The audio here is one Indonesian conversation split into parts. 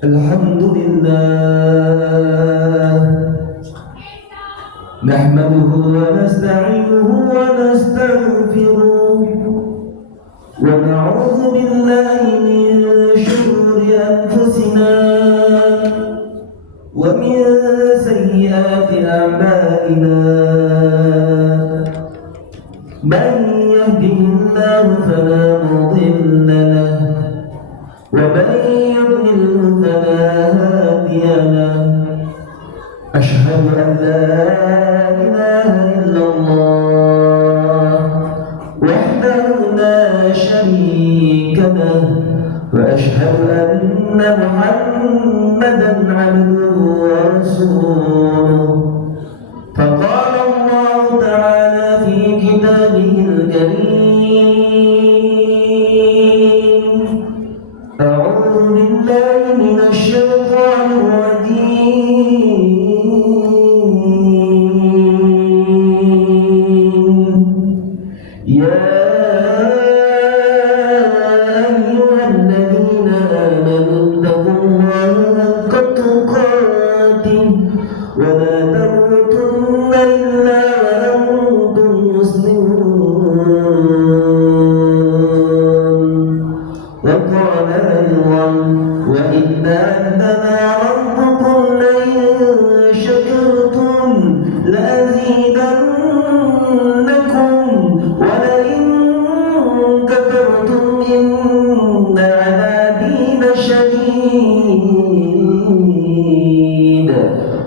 Alhamdulillah nahmaduhu wa nasta'inuhu wa nastaghfiruh wa na'udzu billahi min shururi anfusina wa min sayyiati a'malina man yahdihillahu fala mudilla lahu ومن يضلل فلا هادي له أشهد أن لا إله إلا الله وحده لا شريك له وأشهد أن محمدا عبده ورسوله فقال الله تعالى في كتابه الكريم أعوذ بالله من الشيطان الرجيم يا أيها الذين آمنوا اتقوا الله حق تقاته ولا تموتن إلا وأنتم مسلمون وقال أيضا وإن أذن ربكم لئن شكرتم لأزيدنكم ولئن كفرتم إن عذابي لشديد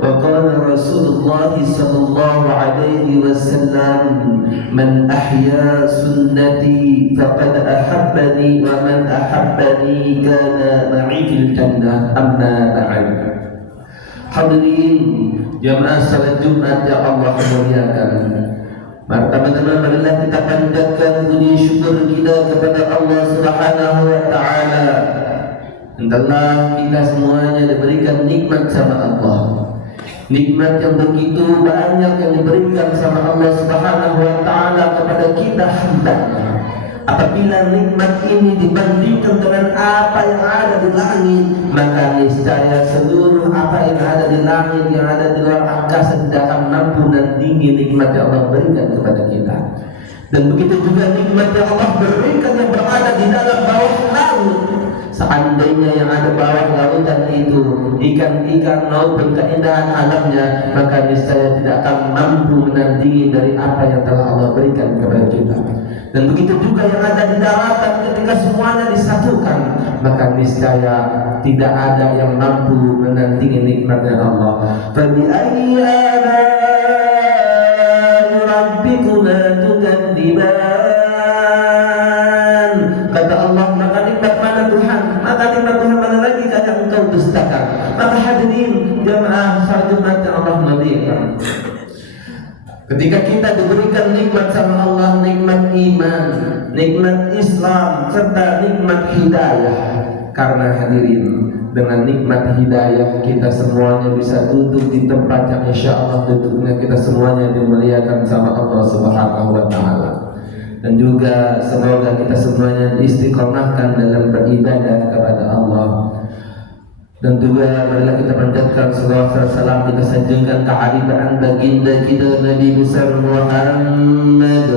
وقال رسول الله صلى الله عليه وسلم من أحيا سنتي فقد أحبني ومن أحبني كان معي في الجنة أما بعد. Hadirin jamaah salat Jumat yang Allah muliakan. Pertama-tama marilah kita panjatkan puji syukur kita kepada Allah Subhanahu wa taala. Hendaklah kita semuanya diberikan nikmat sama Allah. Nikmat yang begitu banyak yang diberikan sama Allah Subhanahu wa taala kepada kita hamba-Nya. Apabila nikmat ini dibandingkan dengan apa yang ada di langit, maka niscaya seluruh apa yang ada di langit, yang ada di luar angkasa tidak akan mampu nandingi nikmat yang Allah berikan kepada kita. Dan begitu juga nikmat yang Allah berikan yang berada di dalam bawah laut. Seandainya yang ada bawah lautan itu ikan-ikan maupun keindahan alamnya, maka niscaya tidak akan mampu menandingi dari apa yang telah Allah berikan kepada kita. Dan begitu juga yang ada di daratan, ketika semuanya disatukan, maka niscaya tidak ada yang mampu menandingi nikmatnya Allah. Fabi'ayyi ala'i rabbikuma tukadziban. Kata Allah, maka nikmat mana Tuhan? Maka nikmat Tuhan mana lagi yang engkau dustakan? Maka hadirin jamaah salat Jumat yang Allah muliakan, ketika kita diberikan nikmat sama Allah, nikmat iman, nikmat Islam, serta nikmat hidayah. Karena hadirin, dengan nikmat hidayah kita semuanya bisa duduk di tempat yang insya Allah duduknya kita semuanya dimuliakan sama Allah Subhanahu wa taala. Dan juga semoga kita semuanya istiqomahkan dalam beribadah kepada Allah. Dan juga marilah kita panjatkan salawat dan salam, kita sanjungkan keharibaan baginda kita Nabi besar Muhammad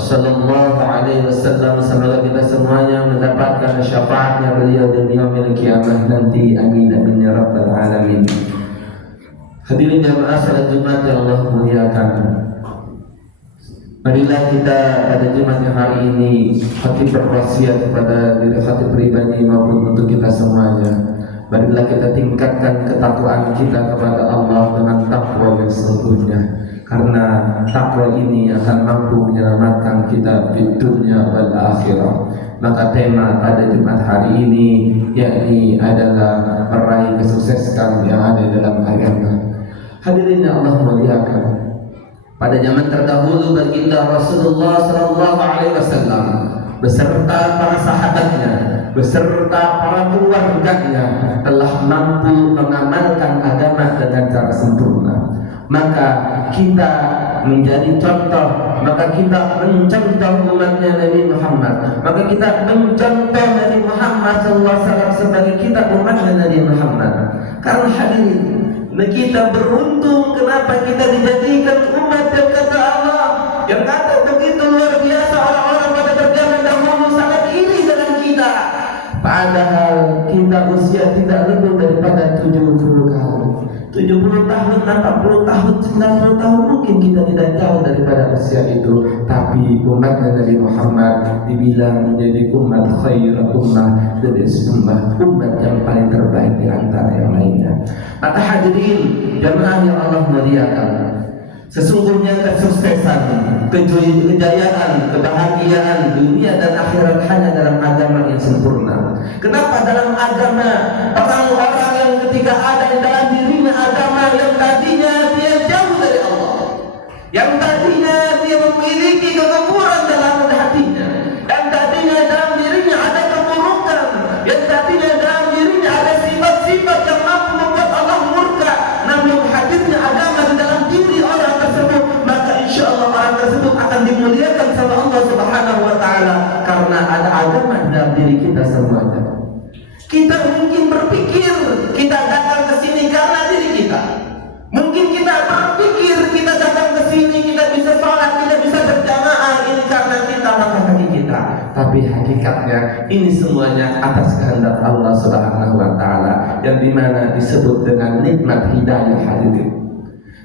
sallallahu alaihi wasallam. Semoga kita semuanya mendapatkan syafaatnya beliau di yaumil qiyamah nanti. Amin amin ya rabbal alamin. Hadirin jamaah salat Jumat yang Allah muliakan, marilah kita pada Jumat yang hari ini khatib berwasiat kepada diri khatib pribadi maupun untuk kita semuanya. Marilah kita tingkatkan ketakwaan kita kepada Allah dengan takwa yang sesungguhnya, karena takwa ini akan mampu menyelamatkan kita di dunia wal akhirah. Maka tema pada Jumat hari ini yakni adalah meraih kesuksesan yang ada dalam agama. Hadirin yang Allah muliakan, pada zaman terdahulu baginda Rasulullah sallallahu alaihi wasallam beserta para sahabatnya, beserta para keluarganya telah mampu mengamalkan agama dengan cara sempurna. Maka kita menjadi contoh, maka kita mencontoh umatnya Nabi Muhammad, maka kita mencontoh Nabi Muhammad SAW sebagai kita umatnya Nabi Muhammad. Karena hadirin, kita beruntung kenapa kita dijadikan umat yang kata Allah, yang kata begitu luar biasa, orang-orang pada zaman dahulu sangat iri dengan kita. Padahal kita usia tidak lebih daripada 70 tahun, 70 tahun, 80 tahun, 90 tahun, mungkin kita tidak jauh daripada usia itu. Tapi umat Nabi Muhammad dibilang menjadi umat khairul ummah, dari umat yang paling terbaik di antara yang lainnya. Maka hadirin jemaah yang Allah muliakan, sesungguhnya kesuksesan, kejayaan, kebahagiaan dunia dan akhirat hanya dalam agama yang sempurna. Kenapa dalam agama orang-orang yang ketika ada di dalam dirinya agama yang tadinya dia jauh dari Allah, yang tadinya dia memiliki kekufuran dalam hatinya, yang tadinya dalam dirinya ada keburukan, yang tadinya dalam dirinya ada sifat-sifat yang mampu membuat Allah murka, namun hadirnya agama di dalam diri orang tersebut, maka insya Allah orang tersebut akan dimuliakan sama Allah Subhanahu wa Ta'ala, karena ada agama di dalam diri kita semuanya. Kita mungkin berpikir kita datang ke sini karena diri kita. Mungkin kita berpikir kita datang ke sini kita bisa sholat, kita bisa berjamaah ini karena kita mata kaki kita. Tapi hakikatnya ini semuanya atas kehendak Allah Subhanahu wa Ta'ala, yang dimana disebut dengan nikmat hidayah hadirin.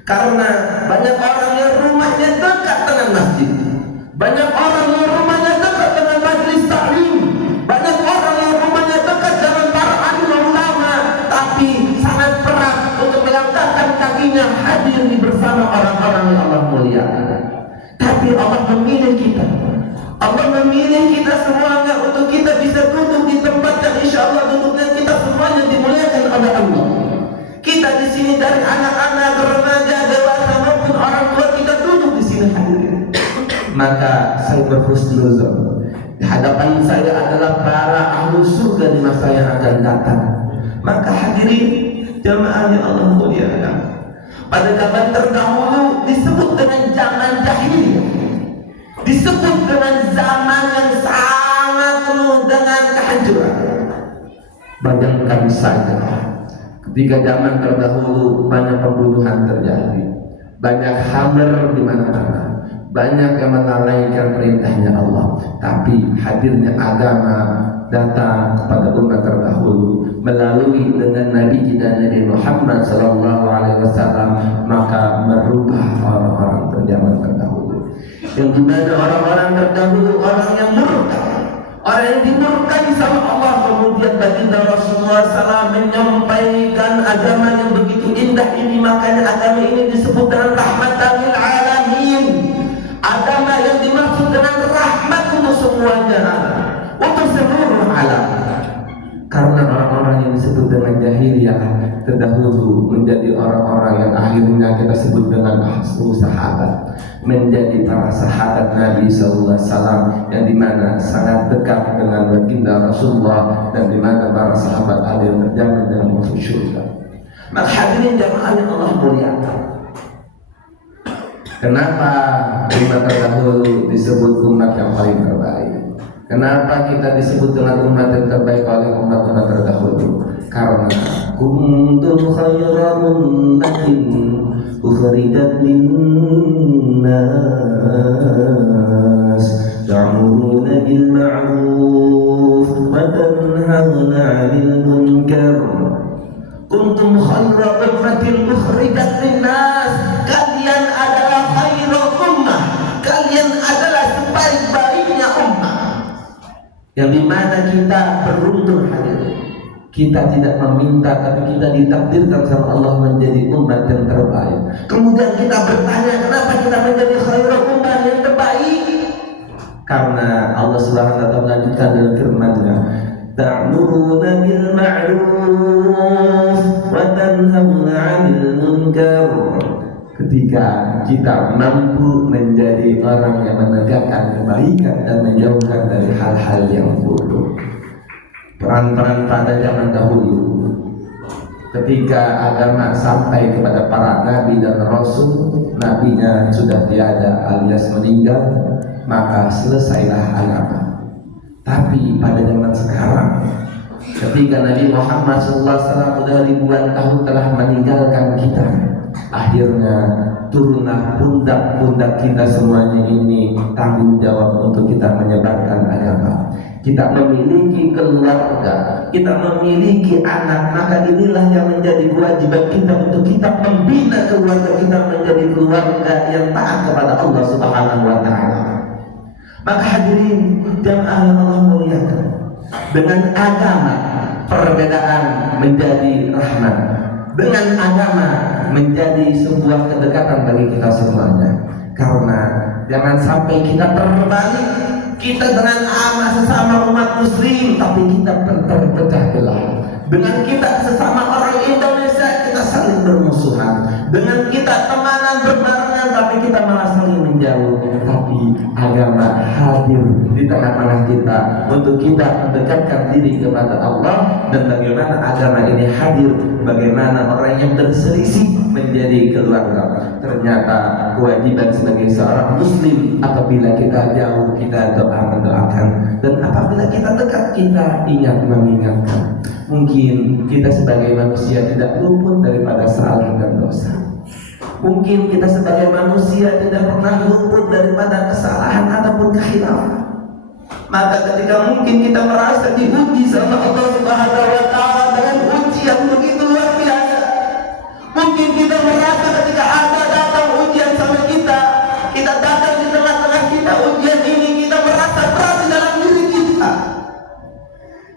Karena banyak orang yang rumahnya dekat dengan masjid, banyak orang yang rumahnya dekat dengan majlis taklim, banyak orang yang rumahnya dekat dengan para alim ulama, tapi sangat berat untuk melangkahkan kakinya hadir bersama orang-orang yang Allah muliakan. Tapi Allah memilih kita, Allah memilih kita semuanya untuk kita bisa duduk di tempat yang insya Allah duduknya kita semuanya dimuliakan oleh Allah. Kita di sini dari anak-anak, remaja, dewasa maupun orang tua kita duduk di sini hadirin. Maka saya berhusnuzon, di hadapan saya adalah para ahlu surga di masa yang akan datang. Maka hadirin jemaah yang Allah muliakan, pada zaman terdahulu disebut dengan zaman jahiliyah, disebut dengan zaman yang sangat penuh dengan kehancuran. Bayangkan saja, ketika zaman terdahulu banyak pembunuhan terjadi, banyak hammer di mana-mana, banyak yang melalaikan perintahnya Allah. Tapi hadirnya agama datang kepada umat terdahulu melalui dengan Nabi kita Nabi Muhammad SAW, maka merubah orang-orang terjaman terdahulu, yang dimana orang-orang terdahulu orang yang murka, orang yang dimurkai sama Allah. Kemudian baginda Rasulullah SAW menyampaikan agama yang begitu indah ini, makanya agama ini disebut dengan rahmatan lil alamin, agama yang dimaksud dengan rahmat untuk semuanya, untuk seluruh alam. Karena orang-orang yang disebut dengan jahiliyah terdahulu menjadi orang-orang yang akhirnya kita sebut dengan ahlu sahabat, menjadi para sahabat Nabi SAW, yang dimana sangat dekat dengan baginda Rasulullah, dan dimana para sahabat ada yang terjamin dengan masuk surga. Maka hadirin jamaah yang Allah muliakan, kenapa umat terdahulu disebut umat yang paling terbaik? Kenapa kita disebut dengan umat yang terbaik oleh umat-umat terdahulu? Karena kuntum khairan ummatin ukhrijat linnas ta'muruna bil ma'ruf wa tanhauna 'anil munkar. Kuntum khairan ummatin ukhrijat linnas, kalian adalah khairul ummah, kalian adalah sebaik-baiknya ummah. Yang dimana kita beruntung hadir, kita tidak meminta tapi kita ditakdirkan sama Allah menjadi umat yang terbaik. Kemudian kita bertanya, kenapa kita menjadi khairul ummah yang terbaik? Karena Allah Subhanahu wa ta'ala melanjutkan dalam firman-Nya, ta'muruna bil ma'ruf wa tanhauna 'anil munkar. Ketika kita mampu menjadi orang yang menegakkan kebaikan dan menjauhkan dari hal-hal yang buruk. Peran-peran pada zaman dahulu ketika agama sampai kepada para nabi dan rasul, nabinya sudah tiada alias meninggal, maka selesailah agama. Tapi pada zaman sekarang, ketika Nabi Muhammad SAW sudah ribuan tahun telah meninggalkan kita, akhirnya turunlah pundak-pundak kita semuanya ini tanggung jawab untuk kita menyebarkan agama. Kita memiliki keluarga, kita memiliki anak, maka inilah yang menjadi kewajiban kita untuk kita membina keluarga kita menjadi keluarga yang taat kepada Allah Subhanahu wa Ta'ala. Maka hadirin jamaah yang Allah muliakan, dengan agama perbedaan menjadi rahmat, dengan agama menjadi sebuah kedekatan bagi kita semuanya. Karena jangan sampai kita terbalik, kita dengan sesama umat muslim tapi kita terpecah belah. Dengan kita sesama orang Indonesia kita saling bermusuhan. Dengan kita temanan berbarengan tapi kita malah saling menjauh. Tapi agama hadir di tengah-tengah kita untuk kita mendekatkan diri kepada Allah. Dan bagaimana agama ini hadir, bagaimana orang yang berselisih menjadi keluarga. Ternyata kewajiban sebagai seorang muslim, apabila kita jauh kita doa mendoakan, dan apabila kita dekat kita ingat mengingatkan. Mungkin kita sebagai manusia tidak luput daripada salah dan dosa. Mungkin kita sebagai manusia tidak pernah luput daripada kesalahan ataupun kekhilafan. Maka ketika mungkin kita merasa diuji sama Allah Subhanahu wa Ta'ala dengan ujian begitu luar biasa, mungkin kita merasa ketika ada datang ujian sama kita, kita datang di tengah-tengah kita ujian ini, kita merasa berat di dalam diri kita.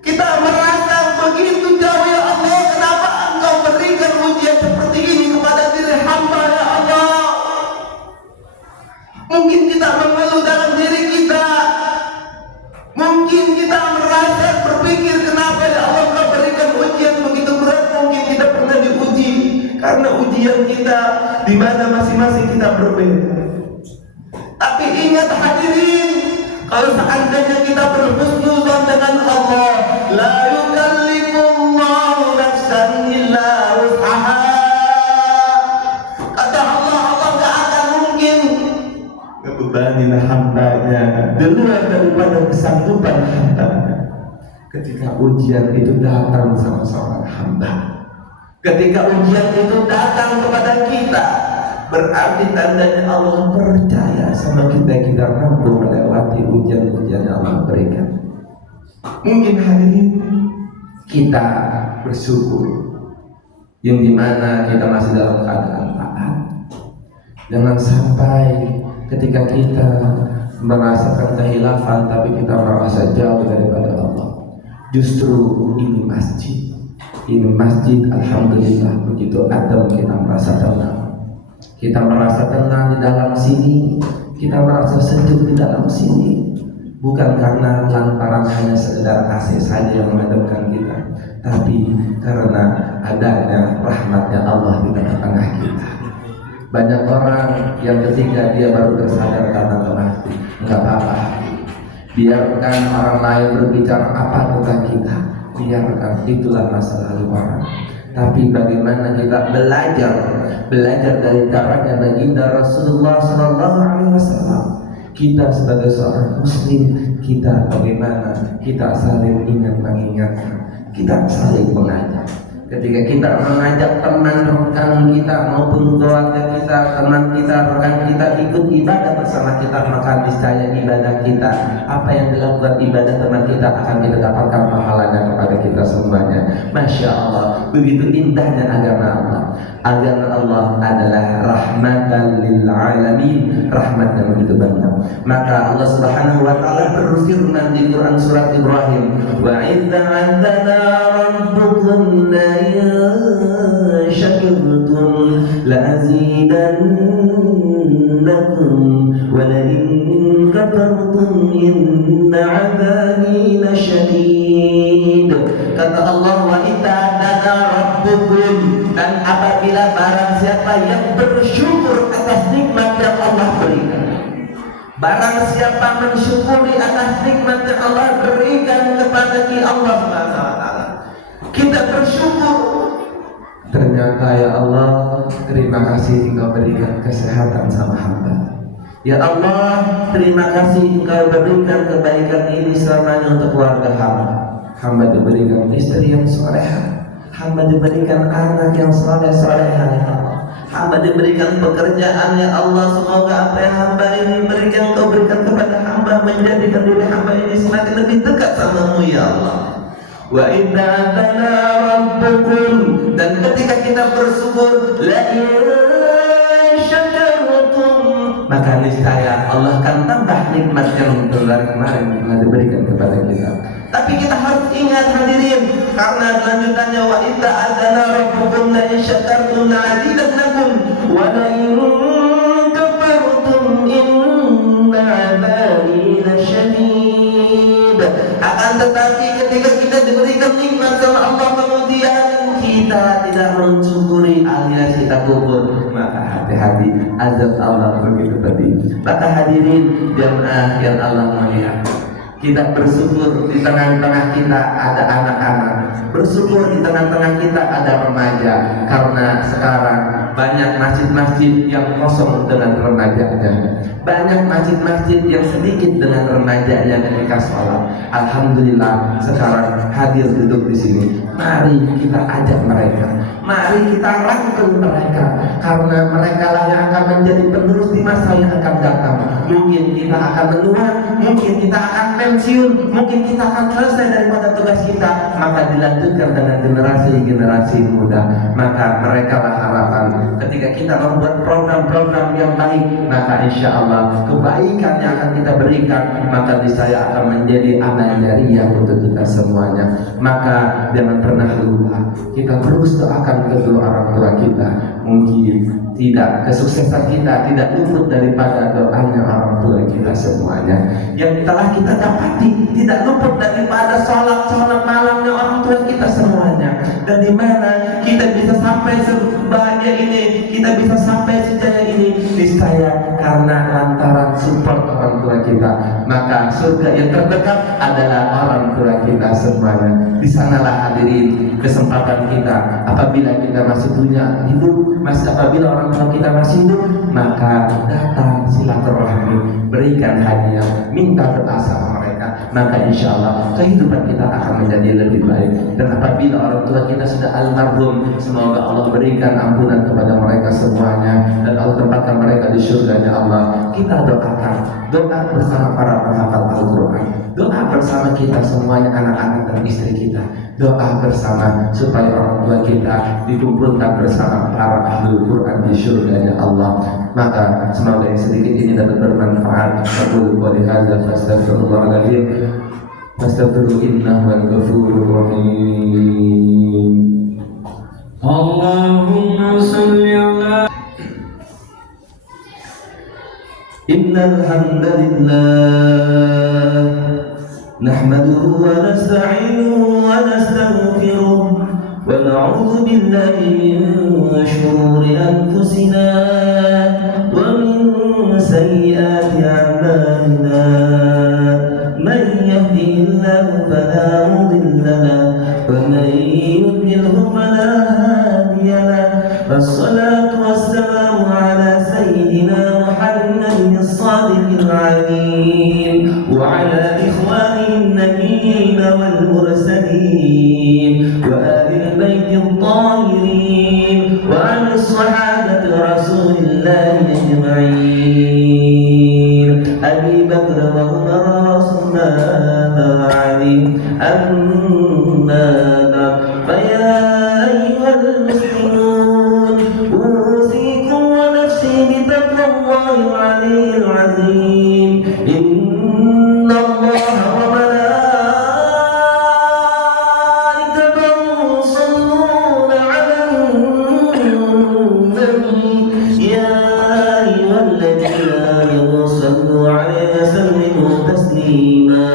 Kita merasa begitu jauh, ya Allah, kenapa Engkau berikan ujian seperti ini kepada diri hamba, ya Allah. Mungkin kita mengeluh dalam diri kita, mungkin kita merasa berpikir kenapa ya Allah Engkau berikan ujian begitu berat. Mungkin kita pernah diuji karena ujian kita di mana masing-masing kita berbeda. Tapi ingat hadirin, kalau seandainya kita berhusnuzon dengan Allah, la yukallifullahu nafsan illa wus'aha. Kata Allah, Allah gak akan mungkin ngebebanin hambanya di luar daripada kesanggupan hambanya. Ketika ujian itu datang sama seorang hamba, ketika ujian itu datang kepada kita, berarti tandanya Allah percaya sama kita, kita mampu melewati ujian-ujian yang Allah berikan. Mungkin hari ini kita bersyukur, yang dimana kita masih dalam keadaan taat. Jangan sampai ketika kita merasakan kehilafan tapi kita merasa jauh daripada Allah. Justru ini masjid, alhamdulillah, begitu adem kita merasa tenang. Kita merasa tenang di dalam sini, kita merasa sejuk di dalam sini. Bukan karena lantaran hanya sekedar AC saja yang mengademkan kita, tapi karena adanya rahmatnya Allah di tengah-tengah kita. Banyak orang yang ketika dia baru tersadar karena mati, enggak apa-apa, biarkan orang lain berbicara apa tentang kita, biarkan, itulah masa lalu orang. Tapi bagaimana kita belajar dari caranya baginda Rasulullah SAW. Kita sebagai seorang muslim, kita bagaimana kita saling ingat mengingatkan, kita saling mengajak. Ketika kita mengajak teman rekan kita maupun keluarga kita, teman kita, rekan kita ikut ibadah bersama kita, maka niscaya ibadah kita, apa yang dilakukan ibadah teman kita akan kita dapatkan pahalanya kepada kita semuanya. Masya Allah, begitu indahnya agama Allah. Agama Allah adalah rahmatan lil alamin, rahmat yang begitu banyak. Maka Allah Subhanahu wa Ta'ala berfirman di Quran surat Ibrahim, wa idza adzana rabbukum in syakartum la'azidannakum wa la in kafartum inna 'adzabi lasyadid. Kata Allah, wa idza adzana rabbukum, dan apabila barang siapa yang bersyukur atas nikmat yang Allah berikan, barang siapa mensyukuri atas nikmat yang Allah berikan kepada Allah Subhanahu wa Ta'ala, kita bersyukur. Ternyata ya Allah, terima kasih Engkau berikan kesehatan sama hamba. Ya Allah, terima kasih Engkau berikan kebaikan ini selamanya untuk keluarga hamba. Hamba diberikan istri yang solehah, hamba diberikan anak yang soleh-solehah ya Allah. Hamba diberikan pekerjaan ya Allah. Semoga apa yang hamba ini berikan Engkau berikan kepada hamba menjadikan diri hamba ini semakin lebih dekat sama-Mu ya Allah. Wa idza adana rabbukum, dan ketika kita bersyukur, la in syakartum, maka niscaya Allah akan tambah nikmat yang kemarin telah diberikan kepada kita. Tapi kita harus ingat hadirin, karena lanjutannya wa idza adana rabbukum la in syakartum la'azidannakum wa la in kafartum inna 'adzabi lasyadid. Akan tetapi ketika kita diberikan nikmat sama Allah kemudian kita tidak mensyukuri alias kita kufur, maka hati-hati azab Allah begitu tadi. Maka hadirin jamaah yang Allah muliakan, kita bersyukur di tengah-tengah kita ada anak-anak, bersyukur di tengah-tengah kita ada remaja, karena sekarang banyak masjid-masjid yang kosong dengan remajanya, banyak masjid-masjid yang sedikit dengan remajanya ketika sholat. Alhamdulillah sekarang hadir duduk di sini. Mari kita ajak mereka, mari kita rangkul mereka, karena mereka lah yang akan menjadi penerus di masa yang akan datang. Mungkin kita akan menua, mungkin kita akan pensiun, mungkin kita akan selesai daripada tugas kita, maka dilanjutkan dengan generasi-generasi muda. Maka mereka lah harapan. Ketika kita membuat program-program yang baik, maka insya Allah kebaikan yang akan kita berikan, maka niscaya akan menjadi amal jariyah untuk kita semuanya. Maka jangan pernah lupa, kita terus doakan kedua orang tua kita. Mungkin tidak, kesuksesan kita tidak luput daripada doanya orang tua kita semuanya. Yang telah kita dapati tidak luput daripada sholat malamnya orang tua kita semuanya. Dan di mana kita bisa sampai sebahagia ini, kita bisa sampai sejaya ini, niscaya karena lantaran support orang tua kita. Maka surga yang terdekat adalah orang tua kita semuanya. Di sanalah hadirin kesempatan kita. Apabila kita masih punya hidup, apabila orang tua kita masih hidup, maka datang silaturahmi, berikan hadiah, minta doa sama mereka, maka insya Allah kehidupan kita akan menjadi lebih baik. Dan apabila orang tua kita sudah almarhum, semoga Allah berikan ampunan kepada mereka semuanya, dan Allah tempatkan mereka di surganya Allah. Kita doakan, doa bersama para penghafal Al-Quran, doa bersama kita semuanya, anak-anak dan istri kita, doa bersama supaya orang tua kita dikumpulkan bersama para ahli Quran di surganya Allah. Maka semoga yang sedikit ini dapat bermanfaat. Aku qouli hadza fastaghfirullahaladzim, fastaghfiruhu innahu wal ghafurur rahim. Allahumma shalli ala innal hamdalillah nahmaduhu wa nasta'inuhu wa nastaghfiruh wa na'udzu billahi min shururi anfusina wa min sayyiati a'malina. Man yahdihillahu fala mudilla lahu wa man yudlilhu fala hadiya lahu. Wassalatu wassalamu ala sayyidina Muhammadin as-sadiqil amin wa ala ikhwanihi an-nabiyyin wal mursalin wa ahli al-bayt at-tahirin wa an sahabati rasulillahi ajma'in. Abi Bakr wa Umar wa Uthman wa Ali amma ba'd. Fa ya ayyuhal muslimun usikum wa nafsi bi taqwallahi al-'aliyyil 'azim. Inna Allaha wa malaikatahu yusalluna 'alan nabi ya ayyuhalladzina amanu sallu 'alaihi wa sallimu taslima.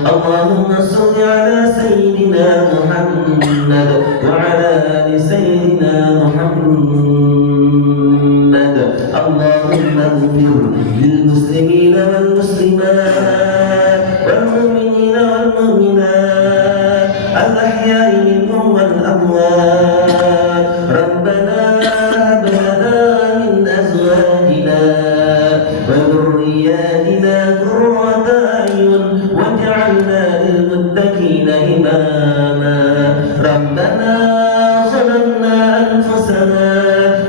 Allahumma salli 'ala sayyidina Muhammad wa 'ala ali sayyidina Muhammad. Allahumma ighfir lil muslimina wal muslimat wal mu'minina wal mu'minat al ahya'i minhum wal amwat. Rabbana hab lana ربنا ظلمنا أنفسنا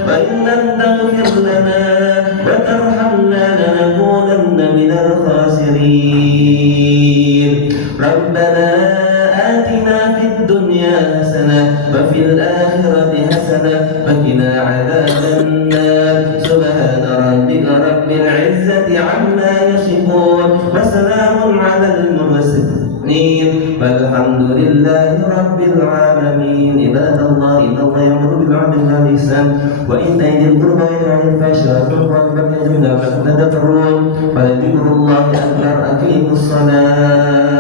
وإن لم تغفر لنا وترحمنا لنكونن من الخاسرين ربنا آتنا في الدنيا حسنة وفي الآخرة حسنة وقنا عذاب النار سبحان ربك رب العزة عما يصفون وسلام على المرسلين والحمد لله رب العالمين عباد الله إن الله يأمر بالعدل والإحسان وإيتاء ذي القربى وينهى عن الفحشاء والمنكر والبغي يعظكم لعلكم تذكرون فلذكر الله أكبر أقيموا الصلاة